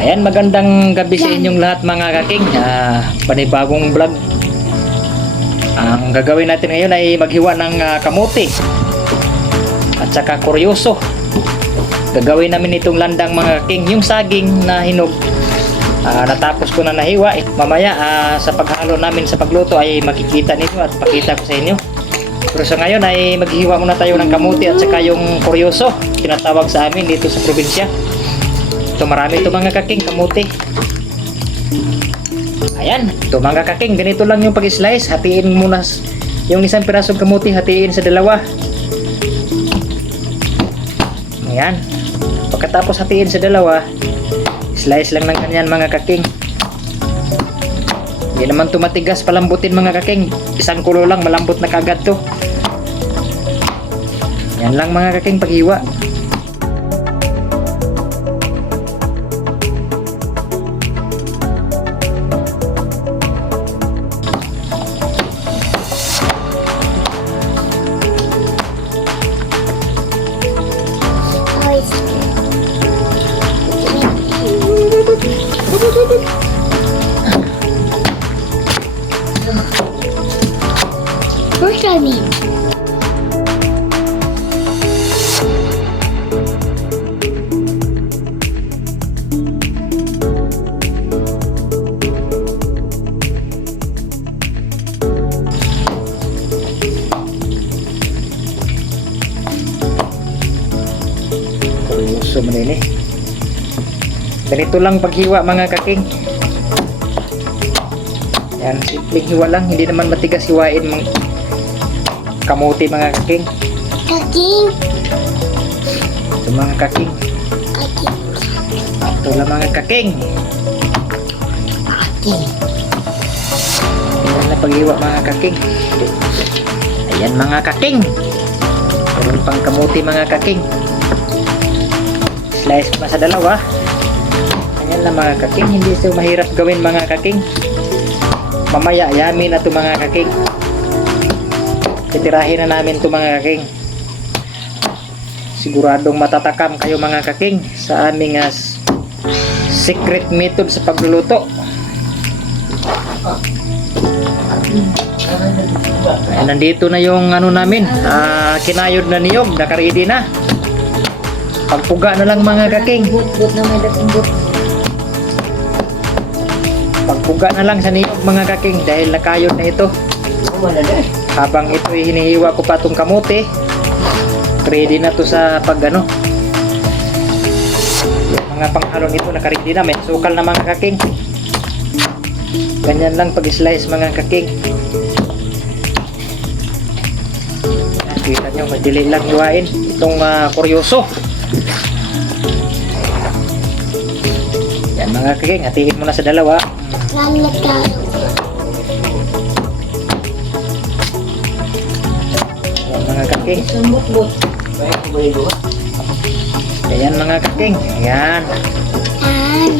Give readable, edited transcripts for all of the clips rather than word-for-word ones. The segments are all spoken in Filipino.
Ayan, magandang gabi sa inyong lahat mga kaking. Panibagong vlog. Ang gagawin natin ngayon ay maghiwa ng kamote at saka kuryoso. Gagawin namin itong landang mga kaking. Yung saging na hinog, natapos ko na nahiwa. Mamaya sa paghalo namin sa pagluto ay makikita ninyo at pakita ko sa inyo. Pero sa ngayon ay maghiwa muna tayo ng kamote at saka yung kuryoso, tinatawag sa amin dito sa probinsya. Ito, marami ito mga kaking, kamote. Ayan, ito mga kaking, ganito lang yung pag-slice. Hatiin muna yung isang pirasong kamote, hatiin sa dalawa. Ayan, pagkatapos hatiin sa dalawa, slice lang ng ganyan mga kaking. Hindi naman ito matigas, palambutin mga kaking. Isang kulo lang, malambot na kagad to. Yan lang mga kaking paghiwa. First I mean. Kuryoso mo din eh. Ganito lang paghiwa mga kaking. Yan, simpleng hiwa lang, hindi naman matigas hiwain mga kamote mga kaking. Kaking. Ito mga kaking. Kaking. Ito lang mga kaking. Kaking. Yan na paghiwa mga kaking. Ayan mga kaking. Meron pang kamote mga kaking. Slice pa sa dalawa. Ayan na mga kaking, hindi ito mahirap gawin mga kaking. Mamaya yamin na ito mga kaking. Titirahin na namin ito mga kaking. Siguradong matatakam kayo mga kaking sa aming secret method sa pagluluto. Ayan, nandito na yung ano namin, kinayod na niyog, nakaready na. Pagpuga na lang mga kaking. But na may dating but. Pagpuga na lang sa niyog mga kaking dahil nakayod na ito. Habang ito hinihiwa ko pa itong kamote, ready na to sa pag ano. Yung mga panghalong ito nakaready na, may sukal na mga kaking. Ganyan lang pag-slice mga kaking. Kita nyo, madili lang hiwain itong kuryoso. Yan mga kaking, hatiin mo na sa dalawa. Lalat ka. Yan mga kaking. Sumut-but. Ayan mga kaking. Ayan. An.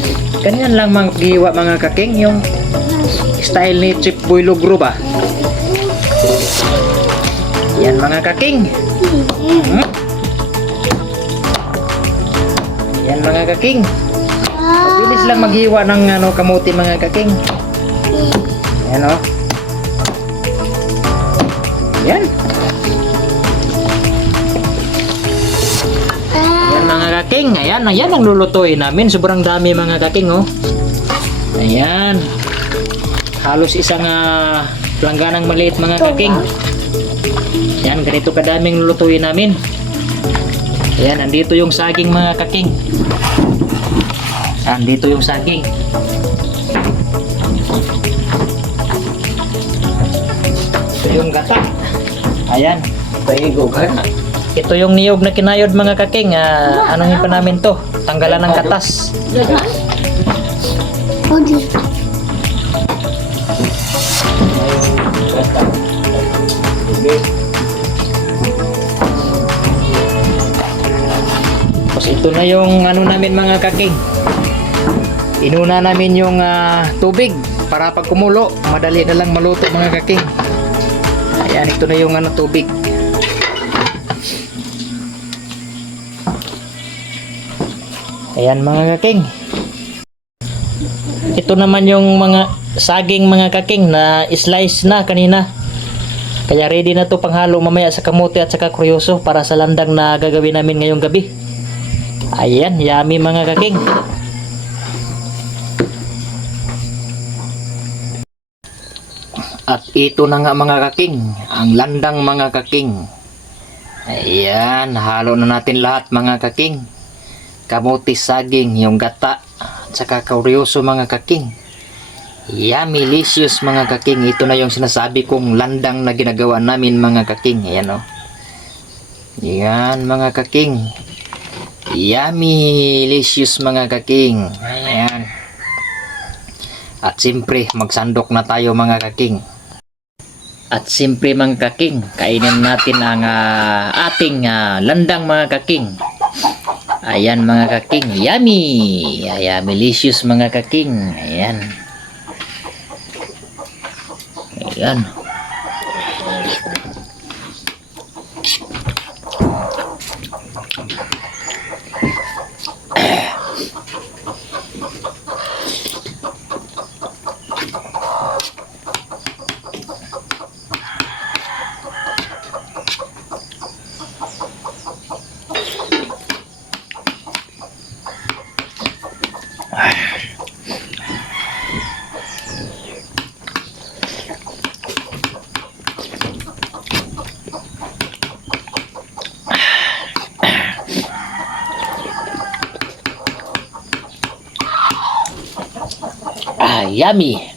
Ganyan lang maghiwa mga kaking. Yung style ni Chip Boy Lugro ba? Yan mga kaking. Yan mga kaking. Bilis lang maghiwa ng kamote mga kaking. Ayan o. Yan. Yan mga kaking. Ayan. Ayan ang lulutuin namin. Sobrang dami mga kaking o. Ayan. Halos isang langganang maliit mga kaking. Ayan. Ganito kadaming lulutuin namin. Ayan. Andito yung saging mga kaking. Andito yung saging. Ito yung gata. Ayan. Ito yung niyog na kinayod mga kaking. Anuhin pa namin to. Tanggalan ng katas. Tapos ito na yung ano namin mga kaking. Inuna namin yung tubig para pag kumulo, madali na lang maluto mga kaking. Ayan, ito na yung tubig. Ayan mga kaking. Ito naman yung mga saging mga kaking na slice na kanina. Kaya ready na to panghalo mamaya sa kamote at saka kuryoso para sa landang na gagawin namin ngayong gabi. Ayan, yummy mga kaking. At ito na nga mga kaking, ang landang mga kaking. Ayan, halo na natin lahat mga kaking. Kamote, saging, yung gata, at saka kuryoso mga kaking. Yummy, delicious mga kaking. Ito na yung sinasabi kong landang na ginagawa namin mga kaking. Ayan o. Yan mga kaking. Yummy, delicious mga kaking. Ayan. At siyempre, magsandok na tayo mga kaking. At siyempre mga kaking, kainin natin ang ating landang mga kaking. Ayan mga kaking, yummy. Yummy, delicious mga kaking. Ayan. Ayan. Yummy.